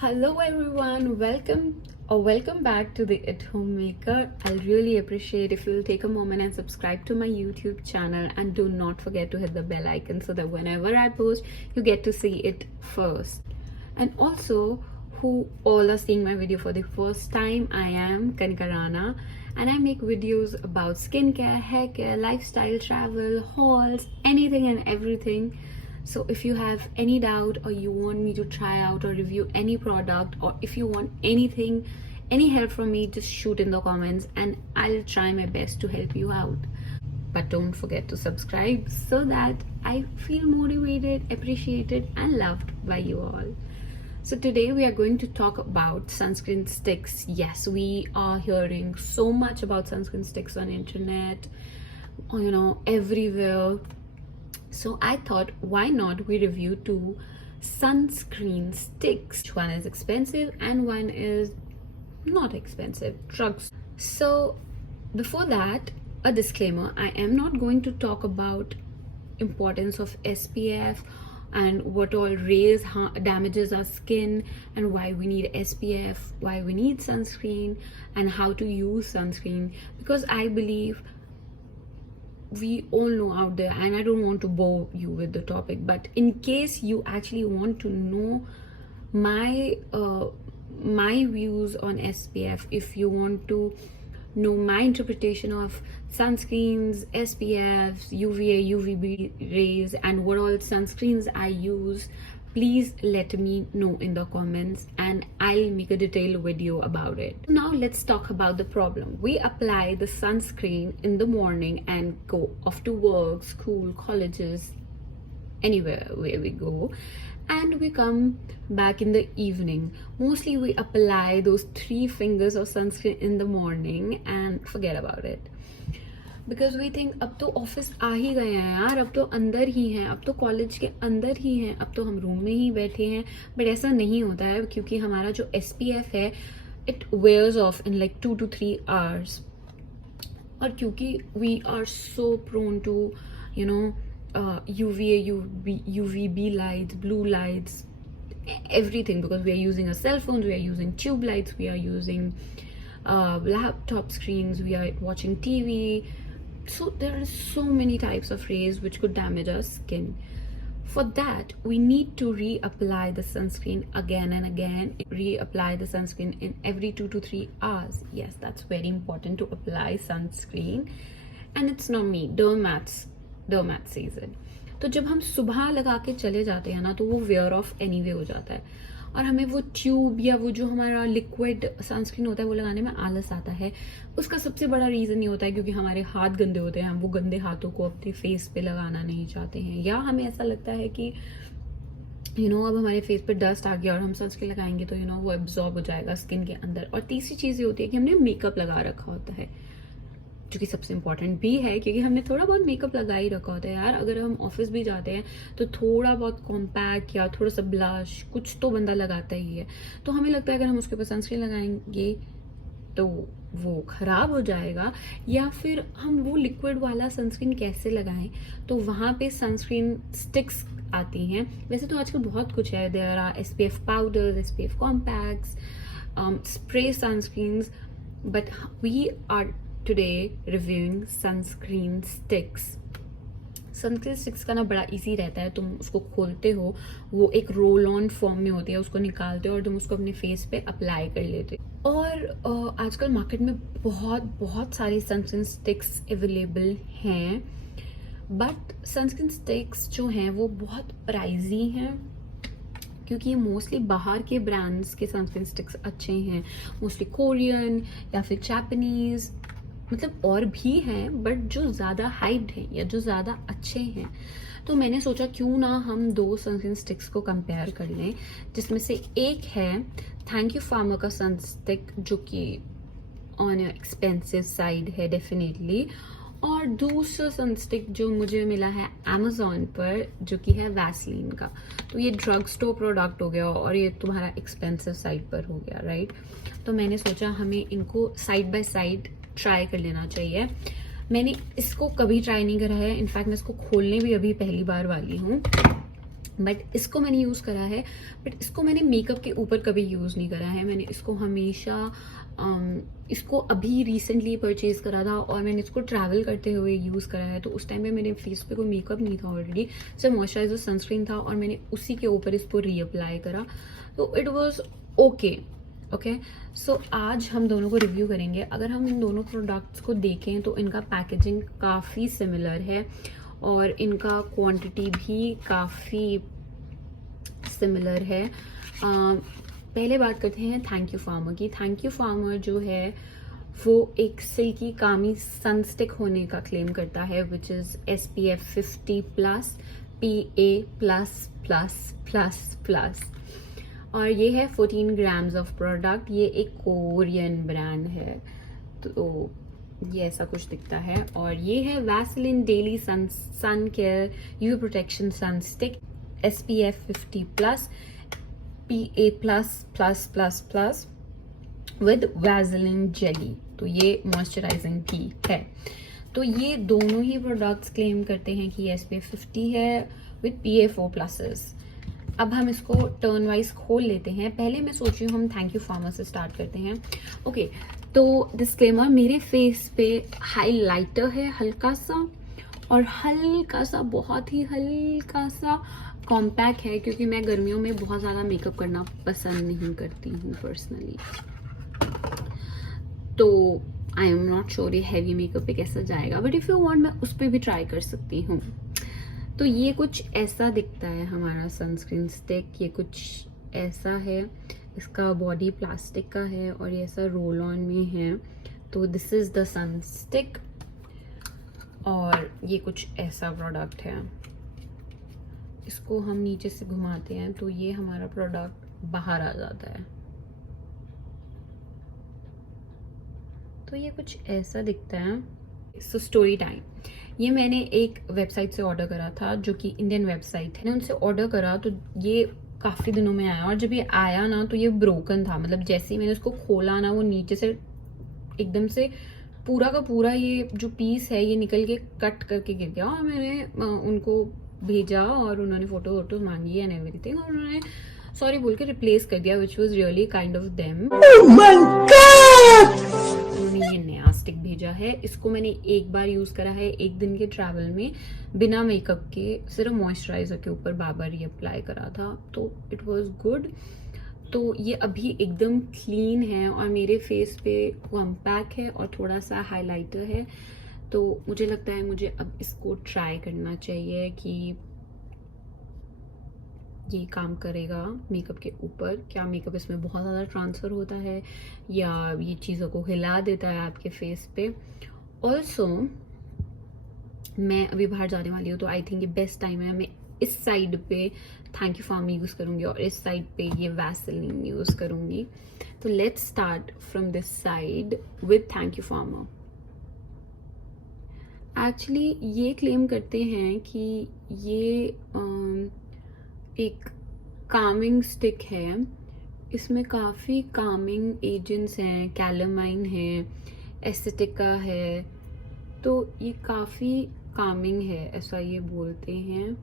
Hello everyone, welcome back to the At Home Maker. I'll really appreciate if you'll take a moment and subscribe to my YouTube channel, and do not forget to hit the bell icon so that whenever I post, you get to see it first. And also, who all are seeing my video for the first time, I am Kanika Rana and I make videos about skincare, hair care, lifestyle, travel, hauls, anything and everything. So if you have any doubt, or you want me to try out or review any product, or if you want anything, any help from me, just shoot in the comments and I'll try my best to help you out. But don't forget to subscribe so that I feel motivated, appreciated and loved by you all. So today we are going to talk about sunscreen sticks. Yes, we are hearing so much about sunscreen sticks on internet, everywhere. So I thought, why not we review two sunscreen sticks. One is expensive and one is not expensive, drugs. So before that, a disclaimer: I am not going to talk about importance of SPF and what all rays damages our skin, and why we need SPF, why we need sunscreen, and how to use sunscreen, because I believe we all know out there, and I don't want to bore you with the topic, but in case you actually want to know my views on SPF, if you want to know my interpretation of sunscreens, SPFs, UVA, UVB rays, and what all sunscreens I use, please let me know in the comments and I'll make a detailed video about it. Now let's talk about the problem. We apply the sunscreen in the morning and go off to work, school, colleges, anywhere where we go, and we come back in the evening. Mostly we apply those 3 fingers of sunscreen in the morning and forget about it, because we think अब तो office आ ही गए हैं यार, अब तो अंदर ही हैं, अब तो कॉलेज के अंदर ही हैं, अब तो हम रूम में ही बैठे हैं. बट ऐसा नहीं होता है, क्योंकि हमारा जो SPF है it wears off in like 2 to 3 hours. और क्योंकि we are so prone to UVA, UVB lights, blue lights, everything, because we are using our cell phones, we are using tube lights, we are using laptop screens, we are watching TV. So there are so many types of rays which could damage our skin. For that, we need to reapply the sunscreen again and again. Reapply the sunscreen in every 2 to 3 hours. Yes, that's very important to apply sunscreen. And it's not me, dermat says it. तो जब हम सुबह लगा के चले जाते हैं ना, तो वो वेयर ऑफ एनीवे हो जाता है, और हमें वो ट्यूब या वो जो हमारा लिक्विड सनस्क्रीन होता है वो लगाने में आलस आता है. उसका सबसे बड़ा रीज़न ये होता है क्योंकि हमारे हाथ गंदे होते हैं, हम वो गंदे हाथों को अपने फेस पे लगाना नहीं चाहते हैं, या हमें ऐसा लगता है कि अब हमारे फेस पे डस्ट आ गया और हम सनस्क्रीन लगाएंगे तो वो एब्जॉर्ब हो जाएगा स्किन के अंदर. और तीसरी चीज़ ये होती है कि हमने मेकअप लगा रखा होता है, जो कि सबसे इम्पॉर्टेंट भी है, क्योंकि हमने थोड़ा बहुत मेकअप लगा ही रखा होता है यार. अगर हम ऑफिस भी जाते हैं तो थोड़ा बहुत कॉम्पैक्ट या थोड़ा सा ब्लश कुछ तो बंदा लगाता ही है. तो हमें लगता है अगर हम उसके ऊपर सनस्क्रीन लगाएंगे तो वो ख़राब हो जाएगा, या फिर हम वो लिक्विड वाला सनस्क्रीन कैसे लगाएं. तो वहाँ पे सनस्क्रीन स्टिक्स आती हैं. वैसे तो आजकल बहुत कुछ है, there are SPF powders, SPF compacts, spray sunscreens, but we are today reviewing sunscreen sticks. Sunscreen sticks का ना बड़ा इजी रहता है. तुम उसको खोलते हो, वो एक रोल ऑन फॉर्म में होती है, उसको निकालते हो और तुम उसको अपने फेस पे अप्लाई कर लेते हो. और आजकल मार्केट में बहुत सारी सनस्क्रीन स्टिक्स अवेलेबल हैं, बट सनस्क्रीन स्टिक्स जो हैं वो बहुत प्राइजी हैं, क्योंकि मोस्टली बाहर के ब्रांड्स के सनस्क्रीन स्टिक्स अच्छे हैं, मोस्टली कोरियन या फिर जापानीज, मतलब और भी हैं, बट जो ज़्यादा हाइप्ड हैं या जो ज़्यादा अच्छे हैं. तो मैंने सोचा क्यों ना हम 2 सनस्क्रीन स्टिक्स को कंपेयर कर लें, जिसमें से एक है थैंक यू फार्मा का सन स्टिक, जो कि ऑन एक्सपेंसिव साइड है डेफिनेटली, और दूसरा सनस्टिक जो मुझे मिला है अमेजोन पर, जो कि है वैसलीन का. तो ये ड्रग स्टोर प्रोडक्ट हो गया और ये तुम्हारा एक्सपेंसिव साइड पर हो गया, राइट. तो मैंने सोचा हमें इनको साइड बाय साइड ट्राई कर लेना चाहिए. मैंने इसको कभी ट्राई नहीं करा है, इनफैक्ट मैं इसको खोलने भी अभी पहली बार वाली हूँ. बट इसको मैंने यूज़ करा है, बट इसको मैंने मेकअप के ऊपर कभी यूज़ नहीं करा है। मैंने इसको हमेशा इसको अभी रिसेंटली परचेज़ करा था और मैंने इसको ट्रैवल करते हुए यूज़ करा है। तो उस टाइम पे मेरे फेस पे कोई मेकअप नहीं था ऑलरेडी, सिर्फ मॉइस्चराइजर सनस्क्रीन था और मैंने उसी के ऊपर इसको रीअप्लाई करा, तो इट वॉज ओके। सो आज हम दोनों को रिव्यू करेंगे। अगर हम इन दोनों प्रोडक्ट्स को देखें तो इनका पैकेजिंग काफ़ी सिमिलर है और इनका क्वांटिटी भी काफ़ी सिमिलर है। पहले बात करते हैं थैंक यू फार्मर की। थैंक यू फार्मर जो है वो एक सिल्की कामी सनस्टिक होने का क्लेम करता है, विच इज़ SPF 50+ PA+++++, और ये है 14 ग्राम्स ऑफ प्रोडक्ट। ये एक कोरियन ब्रांड है, तो ये ऐसा कुछ दिखता है। और ये है Vaseline daily sun care UV protection sun stick SPF 50+ PA++++ with Vaseline jelly. तो ये मॉइस्चराइजिंग भी है। तो ये दोनों ही प्रोडक्ट्स क्लेम करते हैं कि SPF 50 है विद PA4+। अब हम इसको टर्न वाइज खोल लेते हैं। पहले मैं सोच रही हूँ हम थैंक यू फार्मर से स्टार्ट करते हैं। ओके, तो डिस्क्लेमर, मेरे फेस पे हाइलाइटर है हल्का सा, और हल्का सा, बहुत ही हल्का सा कॉम्पैक्ट है, क्योंकि मैं गर्मियों में बहुत ज़्यादा मेकअप करना पसंद नहीं करती हूँ पर्सनली। तो आई एम नॉट श्योर ये हैवी मेकअप पे कैसा जाएगा, बट इफ़ यू वांट मैं उस पर भी ट्राई कर सकती हूँ। तो ये कुछ ऐसा दिखता है हमारा सनस्क्रीन स्टिक। ये कुछ ऐसा है, इसका बॉडी प्लास्टिक का है और ये ऐसा रोल ऑन में है। तो this is the sun stick, और ये कुछ ऐसा प्रोडक्ट है। इसको हम नीचे से घुमाते हैं तो ये हमारा प्रोडक्ट बाहर आ जाता है। तो ये कुछ ऐसा दिखता है। सो स्टोरी टाइम, ये मैंने एक वेबसाइट से ऑर्डर करा था जो कि इंडियन वेबसाइट है। उनसे ऑर्डर करा तो ये काफ़ी दिनों में आया, और जब ये आया ना तो ये ब्रोकन था। मतलब जैसे ही मैंने उसको खोला ना, वो नीचे से एकदम से पूरा का पूरा ये जो पीस है ये निकल के कट करके गिर गया। और मैंने उनको भेजा और उन्होंने फोटो मांगी एंड एवरीथिंग, और उन्होंने सॉरी बोल के रिप्लेस कर दिया, which was really kind of them. उन्होंने ये नया स्टिक भेजा है। इसको मैंने एक बार यूज करा है, एक दिन के ट्रैवल में, बिना मेकअप के, सिर्फ मॉइस्चराइजर के ऊपर बार बार अप्लाई करा था, तो इट वॉज गुड। तो ये अभी एकदम क्लीन है और मेरे फेस पे कॉम्पैक्ट है और थोड़ा सा हाइलाइटर है। तो मुझे लगता है मुझे अब इसको ट्राई करना चाहिए कि ये काम करेगा मेकअप के ऊपर। क्या मेकअप इसमें बहुत ज़्यादा ट्रांसफ़र होता है या ये चीज़ों को हिला देता है आपके फेस पे। ऑल्सो मैं अभी बाहर जाने वाली हूँ, तो आई थिंक ये बेस्ट टाइम है। मैं इस साइड पे थैंक यू फार्मर यूज़ करूँगी और इस साइड पे ये वैसलीन यूज़ करूँगी। तो let's start from this side with thank you farmer. Actually ये क्लेम करते हैं कि ये एक कामिंग स्टिक है। इसमें काफ़ी कामिंग एजेंट्स हैं, कैलेमाइन है, एस्थेटिका है, तो ये काफ़ी कामिंग है, ऐसा ये बोलते हैं।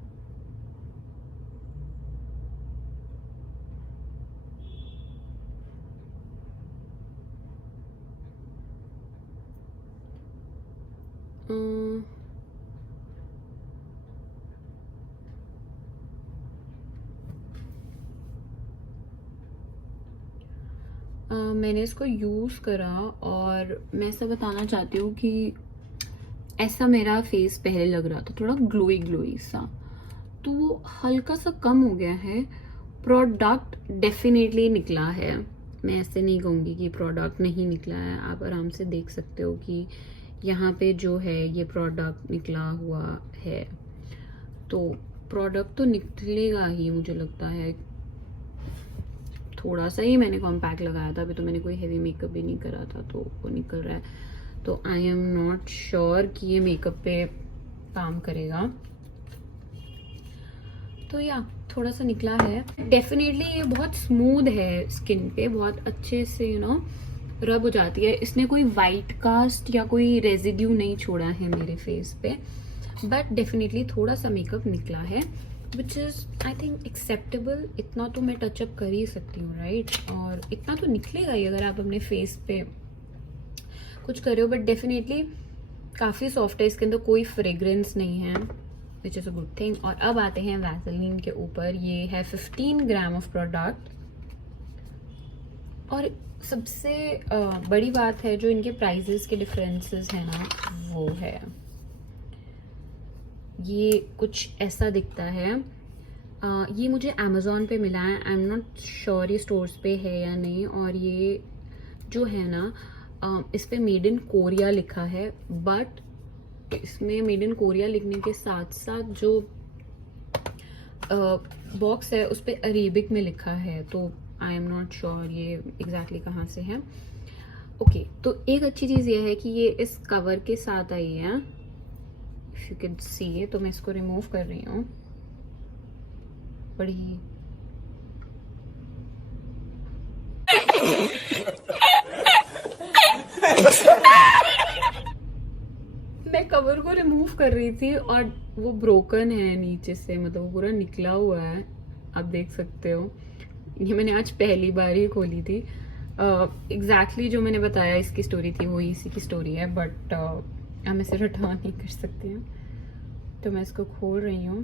मैंने इसको यूज़ करा और मैं ऐसा बताना चाहती हूँ कि ऐसा मेरा फेस पहले लग रहा था, थोड़ा ग्लोई ग्लोई सा, तो वो हल्का सा कम हो गया है। प्रोडक्ट डेफिनेटली निकला है, मैं ऐसे नहीं कहूँगी कि प्रोडक्ट नहीं निकला है। आप आराम से देख सकते हो कि यहाँ पे जो है ये प्रोडक्ट निकला हुआ है, तो प्रोडक्ट तो निकलेगा ही मुझे लगता है। थोड़ा सा ही मैंने कॉम्पैक्ट लगाया था, अभी तो मैंने कोई हेवी मेकअप भी नहीं करा था, तो वो निकल रहा है। तो आई एम नॉट श्योर कि ये मेकअप पे काम करेगा। तो या थोड़ा सा निकला है। डेफिनेटली ये बहुत स्मूथ है स्किन पे, बहुत अच्छे से रब हो जाती है। इसने कोई वाइट कास्ट या कोई रेजिड्यू नहीं छोड़ा है मेरे फेस पे, बट डेफिनेटली थोड़ा सा मेकअप निकला है। Which is I think acceptable. इतना तो मैं टचअप कर ही सकती हूँ राइट, और इतना तो निकलेगा ही अगर आप अपने फेस पे कुछ कर रहे हो, बट डेफिनेटली काफ़ी सॉफ्ट है, इसके अंदर कोई फ्रेग्रेंस नहीं है, which is a good thing. और अब आते हैं वैसलीन के ऊपर। ये है 15 ग्राम ऑफ प्रोडक्ट, और सबसे बड़ी बात है जो इनके प्राइजेस के डिफरेंसेस हैं ना, वो है ये कुछ ऐसा दिखता है। ये मुझे अमेज़ॉन पे मिला है, आई एम नॉट श्योर ये स्टोर्स पे है या नहीं। और ये जो है ना इस पे मेड इन कोरिया लिखा है, बट इसमें मेड इन कोरिया लिखने के साथ साथ जो बॉक्स है उस पर अरेबिक में लिखा है, तो आई एम नॉट श्योर ये एग्जैक्टली कहाँ से है। ओके, तो एक अच्छी चीज़ ये है कि ये इस कवर के साथ आई है, इफ यू कैन सी। तो मैं इसको रिमूव कर रही हूँ। बड़ी मैं कवर को रिमूव कर रही थी और वो ब्रोकन है नीचे से, मतलब वो पूरा निकला हुआ है, आप देख सकते हो। ये मैंने आज पहली बार ही खोली थी। एग्जैक्टली जो मैंने बताया इसकी स्टोरी थी वही इसी की स्टोरी है, बट हम इसे रिटर्न नहीं कर सकते हैं। तो मैं इसको खोल रही हूँ।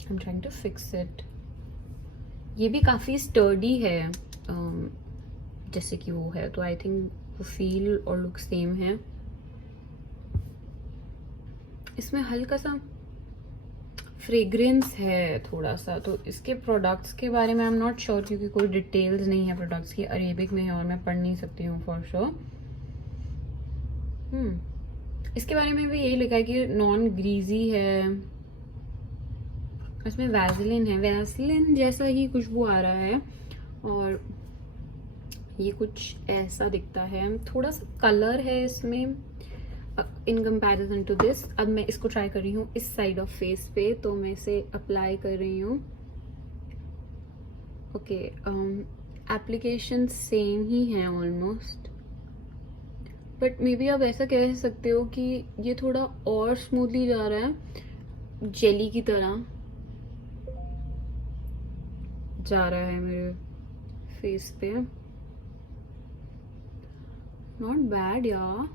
I am trying to fix it. ये भी काफ़ी स्टर्डी है जैसे कि वो है, तो आई थिंक वो फील और लुक सेम है। इसमें हल्का सा फ्रेग्रेंस है थोड़ा सा। तो इसके प्रोडक्ट्स के बारे में आई एम नॉट श्योर, क्योंकि कोई डिटेल्स नहीं है प्रोडक्ट्स की, अरेबिक में है और मैं पढ़ नहीं सकती हूँ फॉर श्योर। इसके बारे में भी यही लिखा है कि नॉन ग्रीजी है। इसमें वैसलीन है, वैसलीन जैसा ही खुशबू आ रहा है, और ये कुछ ऐसा दिखता है। थोड़ा सा कलर है इसमें इन कंपैरिजन टू दिस। अब मैं इसको ट्राई कर रही हूँ इस साइड ऑफ फेस पे, तो मैं इसे अप्लाई कर रही हूँ। ओके, एप्लीकेशन सेम ही है ऑलमोस्ट, बट मे बी आप ऐसा कह सकते हो कि ये थोड़ा और स्मूथली जा रहा है, जेली की तरह जा रहा है मेरे फेस पे। नॉट बैड यार।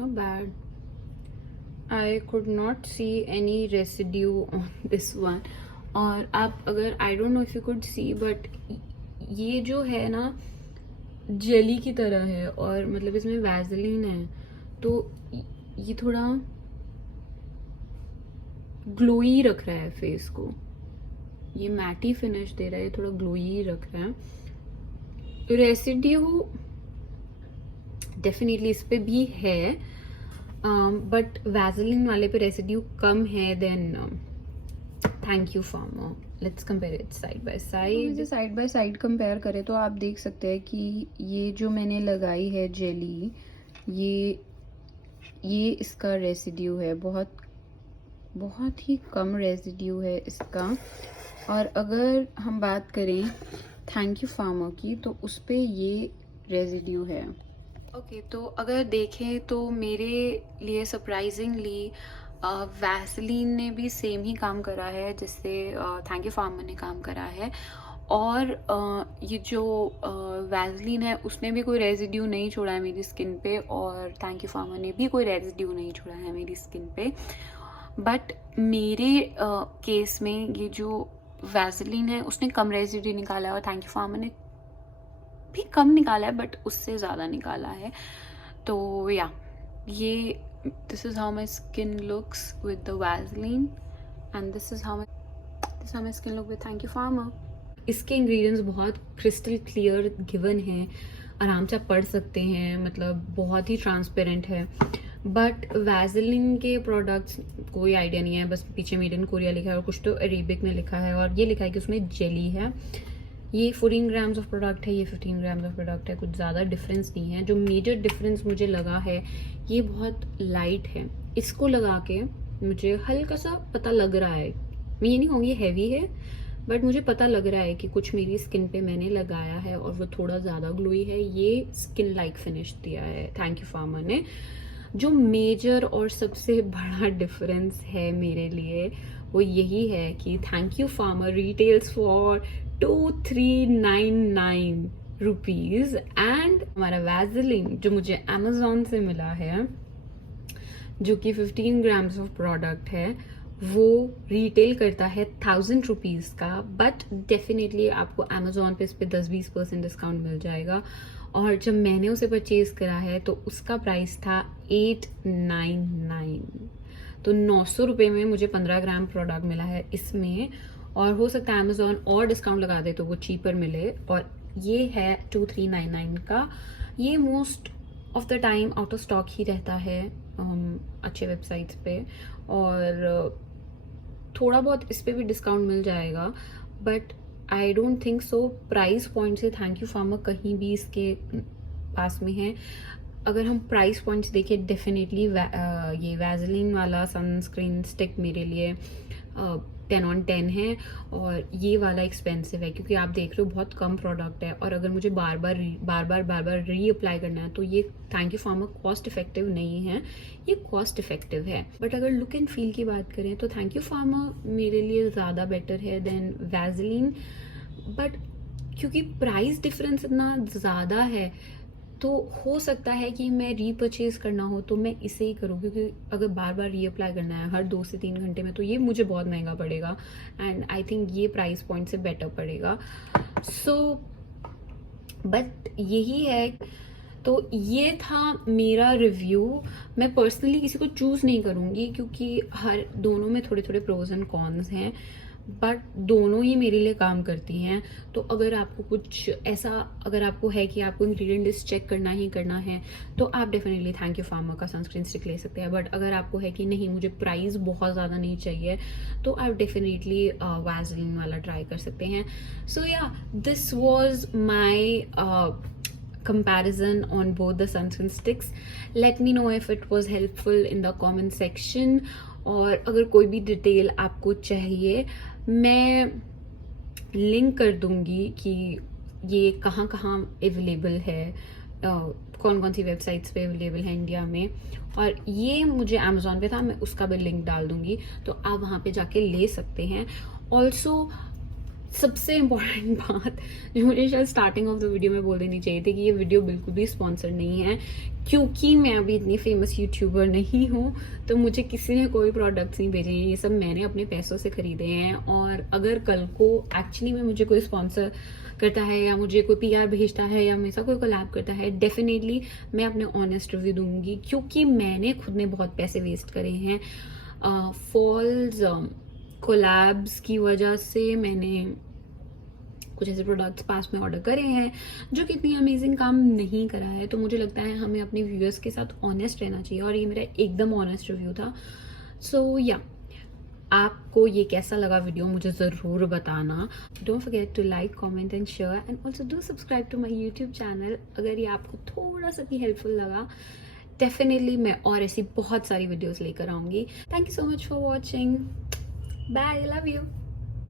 Not bad. I could not see any residue on this one. और आप अगर I don't know if you could see, but ये जो है ना जेली की तरह है, और मतलब इसमें वैसलीन है, तो ये थोड़ा ग्लोई रख रहा है फेस को। ये मैटी फिनिश दे रहा है, थोड़ा ग्लोई रख रहा है। रेसिड्यू डेफिनेटली इस पे भी है, बट वैसलीन वाले पे रेसिड्यू कम है than thank you pharma. Let's compare it side by side. Side by side compare करें तो आप देख सकते हैं कि ये जो मैंने लगाई है जेली, ये इसका रेसिड्यू है, बहुत ही कम रेसिड्यू है इसका। और अगर हम बात करें थैंक यू फार्मा की, तो उस पे ये रेसिड्यू है। ओके, तो अगर देखें तो मेरे लिए सरप्राइजिंगली वैसलीन ने भी सेम ही काम करा है जिससे थैंक यू फार्मा ने काम करा है। और ये जो वैसलीन है उसने भी कोई रेजिड्यू नहीं छोड़ा है मेरी स्किन पे, और थैंक यू फार्मा ने भी कोई रेजिड्यू नहीं छोड़ा है मेरी स्किन पे। बट मेरे केस में ये जो वैसलीन है उसने कम रेजिड्यू निकाला है, और थैंक यू फार्मा ने भी कम निकाला है, बट उससे ज़्यादा निकाला है। तो या ये this is how my skin looks with the Vaseline, and this is how my skin look with thank you pharma. इसके इंग्रेडिएंट्स बहुत क्रिस्टल क्लियर गिवन हैं, आराम से आप पढ़ सकते हैं, मतलब बहुत ही ट्रांसपेरेंट है। बट वैसलीन के प्रोडक्ट्स कोई आइडिया नहीं है, बस पीछे मेड इन कोरिया लिखा है और कुछ तो अरेबिक में लिखा है, और ये लिखा है कि उसमें जेली है। ये 14 ग्राम्स ऑफ प्रोडक्ट है, ये 15 ग्राम्स ऑफ प्रोडक्ट है, कुछ ज़्यादा डिफरेंस नहीं है। जो मेजर डिफरेंस मुझे लगा है ये बहुत लाइट है। इसको लगा के मुझे हल्का सा पता लग रहा है, मैं ये नहीं कहूँगी हैवी है, बट मुझे पता लग रहा है कि कुछ मेरी स्किन पे मैंने लगाया है और वो थोड़ा ज़्यादा ग्लोई है। ये स्किन लाइक फिनिश दिया है थैंक यू फार्मा ने। जो मेजर और सबसे बड़ा डिफरेंस है मेरे लिए वो यही है कि thank you pharma retails for 2399 rupees and हमारा वैसलीन जो मुझे अमेजोन से मिला है जो कि 15 ग्राम्स ऑफ प्रोडक्ट है वो रिटेल करता है 1000 रुपीज़ का, बट डेफिनेटली आपको अमेजोन पे इस पर 10-20% डिस्काउंट मिल जाएगा। और जब मैंने उसे परचेज करा है तो उसका प्राइस था 899, तो 900 रुपये में मुझे 15 ग्राम प्रोडक्ट मिला है इसमें। और हो सकता है अमेजोन और डिस्काउंट लगा दे तो वो चीपर मिले। और ये है 2399 का। ये most of the time out of stock ही रहता है अच्छे वेबसाइट्स पे, और थोड़ा बहुत इस पे भी डिस्काउंट मिल जाएगा, but I don't think so price point से थैंक यू फार्मा कहीं भी इसके पास में है। अगर हम प्राइस पॉइंट्स देखें डेफिनेटली ये वैसलीन वाला सनस्क्रीन स्टिक मेरे लिए 10 on 10 है, और ये वाला एक्सपेंसिव है क्योंकि आप देख रहे हो बहुत कम प्रोडक्ट है, और अगर मुझे बार बार री अप्लाई करना है तो ये thank you pharma cost effective नहीं है, ये कॉस्ट इफेक्टिव है। बट अगर लुक एंड फील की बात करें तो थैंक यू फार्मा मेरे लिए ज़्यादा बेटर है देन वैसलीन। बट क्योंकि प्राइस डिफरेंस इतना ज़्यादा है तो हो सकता है कि मैं रीपर्चेज करना हो तो मैं इसे ही करूँ, क्योंकि अगर बार बार रीअप्लाई करना है हर 2 से 3 घंटे में तो ये मुझे बहुत महंगा पड़ेगा, एंड आई थिंक ये प्राइस पॉइंट से बेटर पड़ेगा। सो बट यही है। तो ये था मेरा रिव्यू। मैं पर्सनली किसी को चूज़ नहीं करूँगी क्योंकि हर दोनों में थोड़े थोड़े प्रोज एंड कॉन्स हैं, बट दोनों ही मेरे लिए काम करती हैं। तो अगर आपको कुछ ऐसा अगर आपको है कि आपको इंग्रेडिएंट लिस्ट चेक करना ही करना है तो आप डेफिनेटली थैंक यू फार्मा का सनस्क्रीन स्टिक ले सकते हैं। बट अगर आपको है कि नहीं मुझे प्राइस बहुत ज़्यादा नहीं चाहिए तो आप डेफिनेटली वैसलीन वाला ट्राई कर सकते हैं। सो या this was my comparison on both the sunscreen sticks. Let me know if it was helpful in the comment section, और अगर कोई भी डिटेल आपको चाहिए मैं लिंक कर दूंगी कि ये कहाँ कहाँ अवेलेबल है, कौन कौन सी वेबसाइट्स पे अवेलेबल है इंडिया में। और ये मुझे अमेजोन पे था, मैं उसका भी लिंक डाल दूंगी तो आप वहाँ पे जाके ले सकते हैं। ऑल्सो सबसे इम्पॉर्टेंट बात जो मुझे शायद स्टार्टिंग ऑफ द वीडियो में बोल देनी चाहिए थी कि ये वीडियो बिल्कुल भी स्पॉन्सर नहीं है, क्योंकि मैं अभी इतनी फेमस यूट्यूबर नहीं हूँ तो मुझे किसी ने कोई प्रोडक्ट्स नहीं भेजे हैं, ये सब मैंने अपने पैसों से खरीदे हैं। और अगर कल को एक्चुअली में मुझे कोई स्पॉन्सर करता है या मुझे कोई PR भेजता है या मेरे साथ कोई कोलैब करता है डेफिनेटली मैं अपने ऑनेस्ट रिव्यू दूंगी, क्योंकि मैंने खुद ने बहुत पैसे वेस्ट करे हैं फॉल्स कोलैब्स की वजह से। मैंने कुछ ऐसे प्रोडक्ट्स पास में ऑर्डर करे हैं जो कि इतनी अमेजिंग काम नहीं करा है, तो मुझे लगता है हमें अपने व्यूअर्स के साथ ऑनेस्ट रहना चाहिए, और ये मेरा एकदम ऑनेस्ट रिव्यू था। सो या आपको ये कैसा लगा वीडियो मुझे ज़रूर बताना। Don't forget to like comment and share, and also do subscribe to my YouTube channel अगर ये आपको थोड़ा सा भी हेल्पफुल लगा। डेफिनेटली मैं और ऐसी बहुत सारी वीडियोस लेकर आऊँगी। Thank you so much for watching. Bye, love you.